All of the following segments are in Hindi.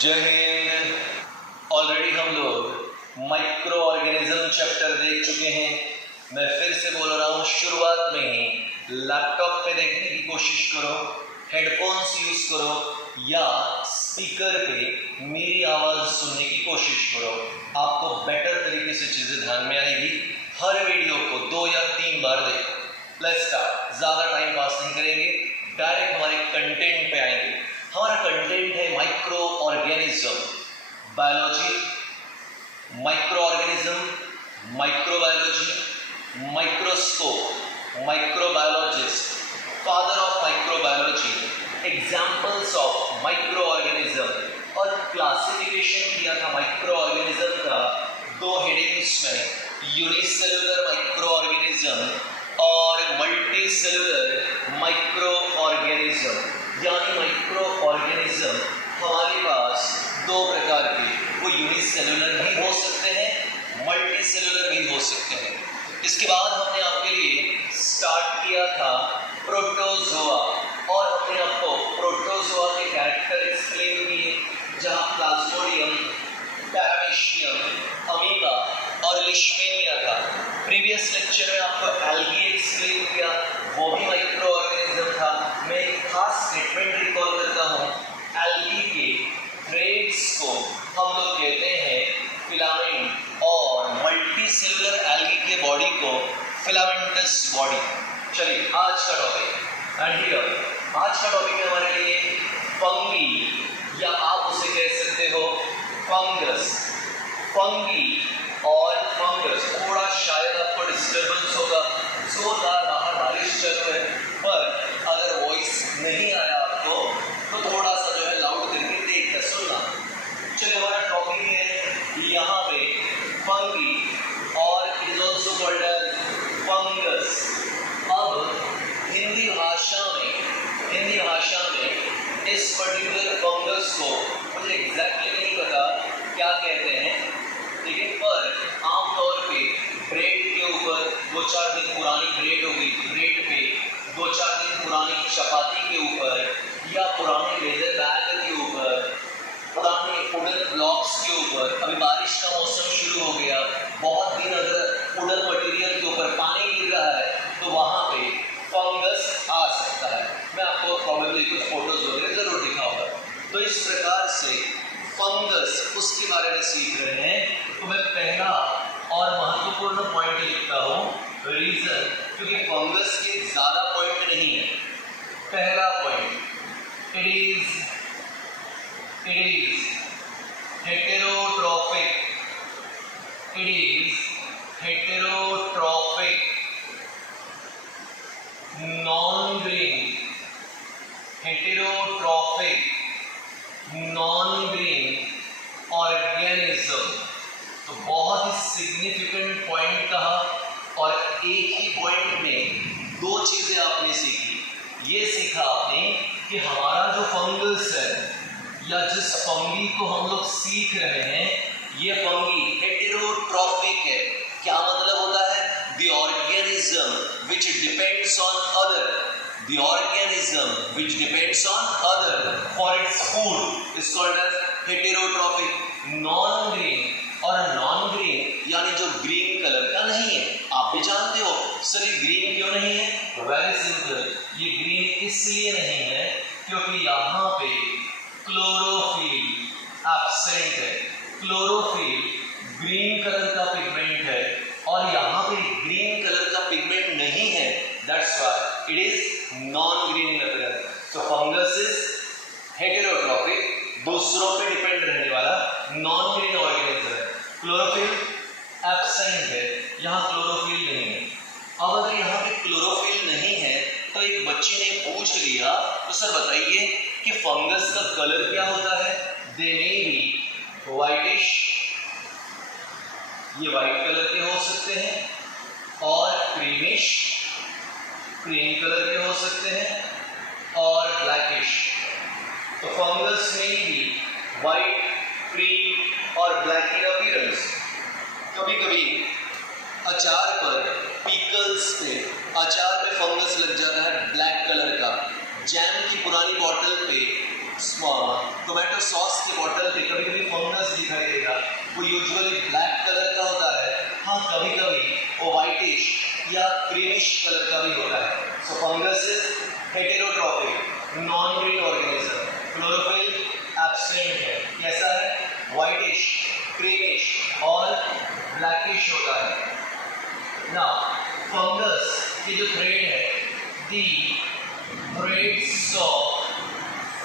जय हिंद। ऑलरेडी हम लोग माइक्रो ऑर्गेनिज्म चैप्टर देख चुके हैं। मैं फिर से बोल रहा हूँ, शुरुआत में ही लैपटॉप पे देखने की कोशिश करो, हेडफोन्स यूज करो या स्पीकर पे मेरी आवाज़ सुनने की कोशिश करो। आपको बेटर तरीके से चीज़ें ध्यान में आएगी। हर वीडियो को 2 या 3 बार देखो। Let's start. ज़्यादा टाइम पास नहीं करेंगे, डायरेक्ट हमारे कंटेंट पे आएंगे। हमारा कंटेंट है micro organism, biology, micro organism, microbiology, microscope, microbiologist, father of microbiology, examples of micro organism और क्लासिफिकेशन किया था माइक्रो ऑर्गेनिज्म का 2 हेडिंग्स में, यूनिसेलुलर माइक्रो ऑर्गेनिज्म और मल्टी सेलुलर माइक्रो ऑर्गेनिज्म। यानी माइक्रो ऑर्गेनिज्म हमारे पास 2 प्रकार के, वो यूनिसेलुलर भी हो सकते हैं, मल्टी सेलुलर भी हो सकते हैं। इसके बाद हमने आपके लिए स्टार्ट किया था प्रोटोजोआ और हमने आपको प्रोटोजोआ के कैरेक्टर एक्सप्लेन किए, जहाँ प्लाज्मोडियम, पैरामीशियम, अमीबा और लिशमेनिया था। प्रीवियस लेक्चर में आपको एल्गी एक्सप्लेन किया, वो भी माइक्रो ऑर्गेनिज्म था। मैं एक खास स्टेटमेंट रिकॉल करता हूँ, एल्गी के थ्रेड्स को हम लोग कहते हैं फिलामेंट और मल्टी सेलुलर एल्गी के बॉडी को फिलामेंटस बॉडी। चलिए आज का टॉपिक एंड हियर आज का टॉपिक है हमारे लिए फंगी, या आप उसे कह सकते हो फंगस। फंगी और फंगस, थोड़ा शायद आपको डिस्टर्बेंस होगा, जोरदार बाहर बारिश चल रही है, पर अगर वॉइस नहीं आया आपको तो थोड़ा सा जो है लाउड करके देख कर सुनना। चलिए हमारा टॉपिक है यहाँ पे फंगी और it is also called as fungus. अब हिंदी भाषा में इस पर्टिकुलर फंगस को मुझे एग्जैक्टली नहीं पता क्या कहते हैं, लेकिन पर आमतौर पे ब्रेड के ऊपर 2-4 दिन पुरानी ब्रेड हो गई, ब्रेड पे 2-4 दिन पुरानी चपाती के ऊपर या पुराने लेदर बैग के ऊपर, पुराने वुडन ब्लॉक्स के ऊपर, अभी बारिश का मौसम शुरू हो गया, बहुत दिन अगर वुडन मटेरियल के ऊपर पानी गिर रहा है तो वहाँ पे फंगस आ सकता है। मैं आपको प्रॉब्लली कुछ फोटोज वगैरह जरूर दिखाऊंगा। तो इस प्रकार से फंगस उसके बारे में सीख रहे हैं। तो मैं पहला और महत्वपूर्ण पॉइंट लिखता हूँ रीजन, क्योंकि फंगस के ज़्यादा पॉइंट नहीं है। पहला point, it is heterotrophic. It is heterotrophic, non green, heterotrophic non green organism. तो बहुत ही सिग्निफिकेंट पॉइंट कहा, और एक ही पॉइंट में 2 चीजें आपने सीखी। ये सीखा आपने कि हमारा जो फंगस है या जिस फंगी को हम लोग सीख रहे हैं, ये फंगी हेटेरोट्रॉफिक है। क्या मतलब होता है? The organism which depends on other, the organism which depends on other for its food is called as heterotrophic. non green और non green यानी जो ग्रीन कलर का नहीं है। आप भी जानते हो सर ये ग्रीन क्यों नहीं है? वेरी सिंपल, ये ग्रीन इसलिए नहीं है क्योंकि यहाँ पे क्लोरोफिल एब्सेंट है। क्लोरोफिल ग्रीन कलर का पिगमेंट है और यहाँ पे ग्रीन कलर का पिगमेंट नहीं है, that's why it is non green in appearance. तो फंगस इज हेटेरोट्रॉफिक, दूसरों पे डिपेंड रहने वाला नॉन ग्रीन ऑर्गेनिज्म है। क्लोरोफिल एब्सेंट है, यहाँ क्लोरोफिल नहीं है। अब अगर यहाँ पे क्लोरोफिल नहीं है तो एक बच्चे ने पूछ लिया, तो सर बताइए कि फंगस का कलर क्या होता है? दे मे बी व्हाइटिश, ये व्हाइट कलर के हो सकते हैं, और क्रीमिश, क्रीम कलर के हो सकते हैं, और ब्लैकिश। तो फंगस में भी व्हाइट, क्रीम और ब्लैक इन अपीयरेंस। कभी कभी अचार पर, पिकल्स पे, अचार पे फंगस लग जाता है ब्लैक कलर का। जैम की पुरानी बॉटल पे, टोमेटो सॉस ग्लास के बॉटल पे कभी कभी फंगस दिखाई देगा, वो यूजुअली ब्लैक कलर का होता है, हाँ कभी कभी वो व्हाइटिश या क्रीमिश कलर का भी होता है। So fungus is heterotrophic non green organism, chlorophyll absent है, कैसा है, व्हाइटिश, क्रीमिश और ब्लैकिश होता है। ना फंगस की जो थ्रेड है, the threads of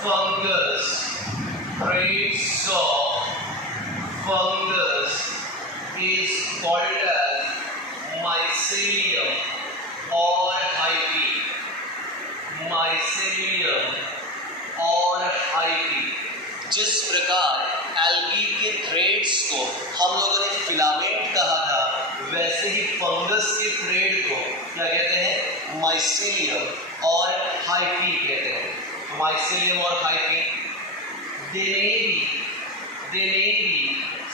fungus, threads of fungus is called as mycelium or hyphae, mycelium और hyphae। जिस प्रकार एल्गी के थ्रेड्स को हम लोगों ने फिलामेंट कहा था, वैसे ही फंगस के थ्रेड को क्या कहते हैं, माइसेलियम और हाइफी कहते हैं। Mycelium or hyphae, they may be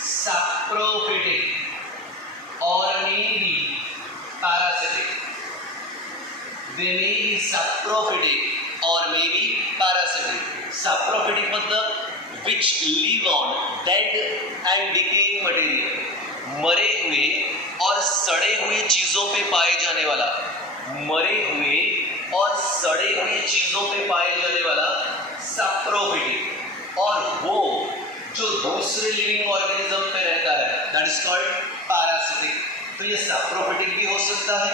saprophytic or may be parasitic. They may be saprophytic or may be parasitic. Saprophytic मतलब which live on dead and decaying material, मरे हुए और सड़े हुए चीजों पे पाए जाने वाला, मरे हुए और सड़े हुए चीजों पे पाए जाने वाला सैप्रोफिटिक, और वो जो दूसरे लिविंग ऑर्गेनिज्म पे रहता है दैट इज कॉल्ड पैरासिटिक। तो ये सैप्रोफिटिक भी हो सकता है,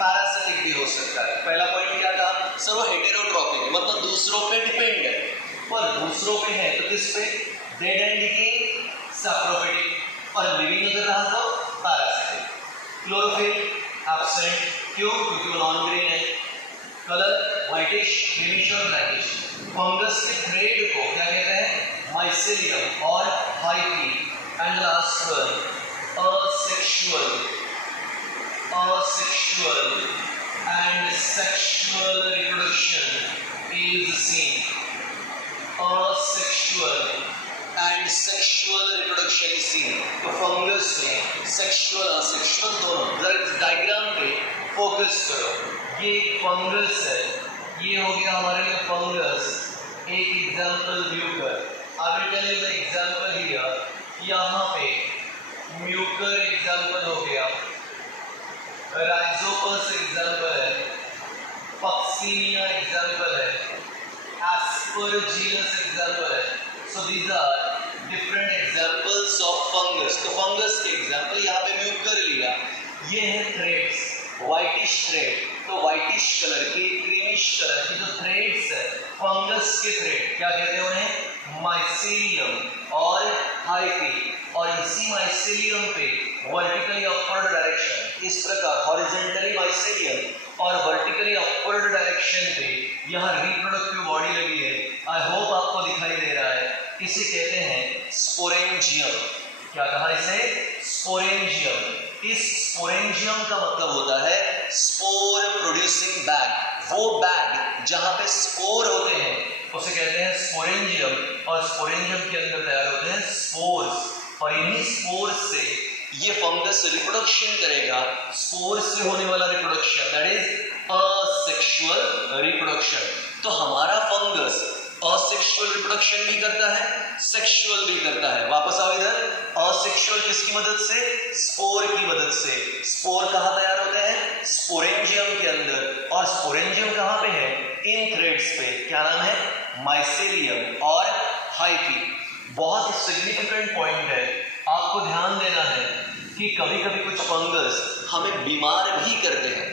पैरासिटिक भी हो सकता है। पहला पॉइंट क्या था सर, वो हेटेरोट्रॉफिक मतलब दूसरों पे डिपेंड है, पर दूसरों पे है तो किस पे, डेड एंड डिकेइंग सैप्रोफिटिक, और लिविंग अगर रहा तो पैरासिटिक। क्लोरोफिल एब्सेंट, क्यों, क्योंकि वो नॉन ग्रीन है, कलर व्हाइटिश, ग्रीनिश और ब्लैकिश। फंगस के थ्रेड को क्या कहते हैं, माइसेलियम और hyphae. And last one asexual and sexual reproduction is seen. Asexual and sexual reproduction is seen. तो फंगस में सेक्सुअल असेक्सुअल दोनों, जरा डायग्राम पे फोकस करो। ये एक फंगस है, ये हो गया हमारे लिए फंगस, एक example mucor. I will tell you the example here, यहाँ पे म्यूकर एग्जाम्पल हो गया, राइजोपस एग्जाम्पल है, पक्सीनिया एग्जाम्पल है, एस्परजिलस एग्जाम्पल है। So these are different examples of fungus. तो फंगस के एग्जाम्पल यहाँ पे म्यूकर लिया, ये है थ्रेड्स, व्हाइटिश थ्रेड, तो व्हाइटिश कलर की, क्रीमिश कलर की जो थ्रेड्स है फंगस के थ्रेड क्या कहते हैं उन्हें, माइसेलियम और हाइफी। और इसी माइसेलियम पे वर्टिकली अपवर्ड डायरेक्शन, इस प्रकार हॉरिजॉन्टली माइसेलियम और वर्टिकली अपवर्ड डायरेक्शन पे यहाँ रिप्रोडक्टिव बॉडी लगी है। आई होप आपको दिखाई दे रहा है। इसे कहते हैं स्पोरेंजियम। क्या कहा इसे, स्पोरेंजियम। इस स्पोरेंजियम का मतलब होता है स्पोर प्रोड्यूसिंग बैग, वो बैग जहां पे स्पोर होते हैं उसे कहते हैं स्पोरेंजियम, और स्पोरेंजियम के अंदर तैयार होते हैं स्पोर्स, और इन्हीं स्पोर्स से ये फंगस रिप्रोडक्शन करेगा। स्पोर से होने वाला reproduction that is asexual reproduction. तो हमारा फंगस असेक्सुअल रिप्रोडक्शन भी करता है, सेक्सुअल भी करता है। वापस आओ इधर, असेक्सुअल किसकी मदद से, स्पोर की मदद से। स्पोर कहाँ तैयार होते हैं, स्पोरेंजियम के अंदर, और स्पोरेंजियम कहाँ पे है, इन थ्रेड्स पे। क्या नाम है, माइसेलियम और हाइफी। बहुत ही सिग्निफिकेंट पॉइंट है, आपको ध्यान देना है कि कभी कभी कुछ फंगस हमें बीमार भी करते हैं।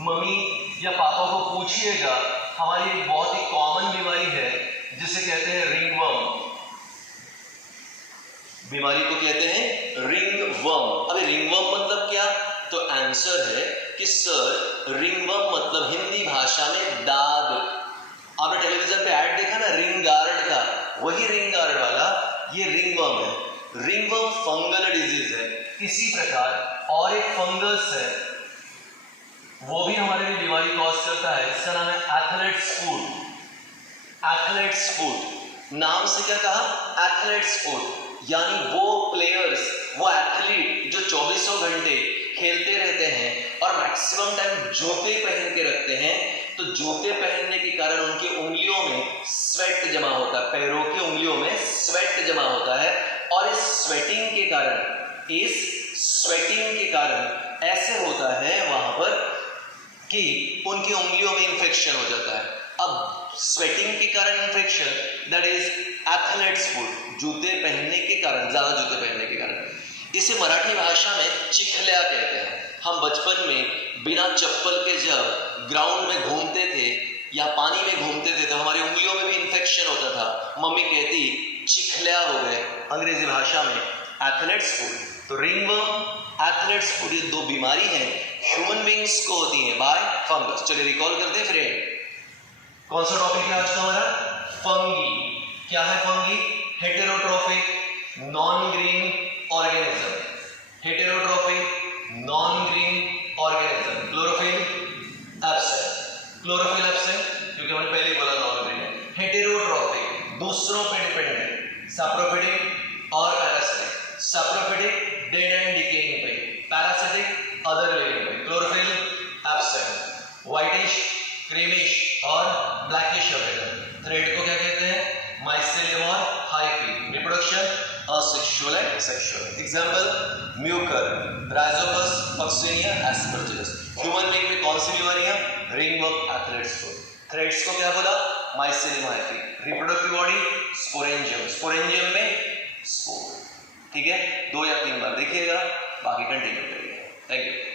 मम्मी या पापा को पूछिएगा, हमारी एक बहुत ही कॉमन बीमारी है जिसे कहते हैं रिंगवर्म। बीमारी को कहते हैं रिंगवर्म। अबे रिंगवर्म मतलब क्या, तो आंसर है कि सर रिंगवर्म मतलब हिंदी भाषा में दाग। आपने टेलीविजन पे ऐड देखा ना रिंग गार्ड का, वही रिंग गार्ड वाला ये रिंगवर्म है। रिंगवर्म फंगल डिजीज है। इसी प्रकार और एक फंगस है, वो भी हमारे लिए बीमारी कॉज करता है, इसका नाम है एथलेट्स फूट। एथलेट्स फूट नाम से क्या कहा, एथलेट्स फूट, यानी वो प्लेयर्स, वो एथलीट जो 24 घंटे खेलते रहते हैं और मैक्सिमम टाइम जूते पहन के रखते हैं, तो जूते पहनने के कारण उनकी उंगलियों में स्वेट जमा होता है, पैरों की उंगलियों में स्वेट जमा होता है, और इस स्वेटिंग के कारण ऐसे होता है वहां पर कि उनकी उंगलियों में इंफेक्शन हो जाता है। अब स्वेटिंग के कारण infection, that is athletes foot, जूते पहनने के कारण, ज्यादा जूते पहनने के कारण। इसे मराठी भाषा में चिखल्या कहते हैं। हम बचपन में बिना चप्पल के जब ग्राउंड में घूमते थे या पानी में घूमते थे तो हमारी उंगलियों में भी इंफेक्शन होता था, मम्मी कहती चिखल्या हो गए, अंग्रेजी भाषा में एथलेट्स फुट। तो रिंगवर्म, एथलेट्स फुट, ये दो बीमारी हैं ह्यूमन बींग्स को होती हैं बाय फंगस। चलिए रिकॉल करते हैं फ्रेंड, कौन सा टॉपिक है आज का हमारा? फंगी। क्या है fungi? Heterotrophic non green organism, heterotrophic non green organism, chlorophyll absent, chlorophyll absent क्योंकि हमने पहले बोला नॉन ग्रीन है। हेटेरोट्रोफिक दूसरों पे डिपेंडेंट, सैप्रोफिटिक और parasitic, saprophytic dead and decaying पे, पैरासिटिक अदर लिविंग पे, क्लोरोफिल एब्सेंट, व्हाइटिश, क्रीमिश और ब्लैकिश अपेयर। थ्रेड को क्या कहते हैं? माइसेलियम और hyphae. Reproduction asexual and sexual. Example Mucor, Rhizopus, Puccinia, Aspergillus. Human being में कौन सी बीमारियां? Ringworm, athletes foot. थ्रेड्स को क्या बोला? Mycelium, hyphae. Reproductive body sporangium, sporangium में स्पोर। ठीक है, 2 या 3 बार देखिएगा, बाकी कंटिन्यू करिए। Thank you.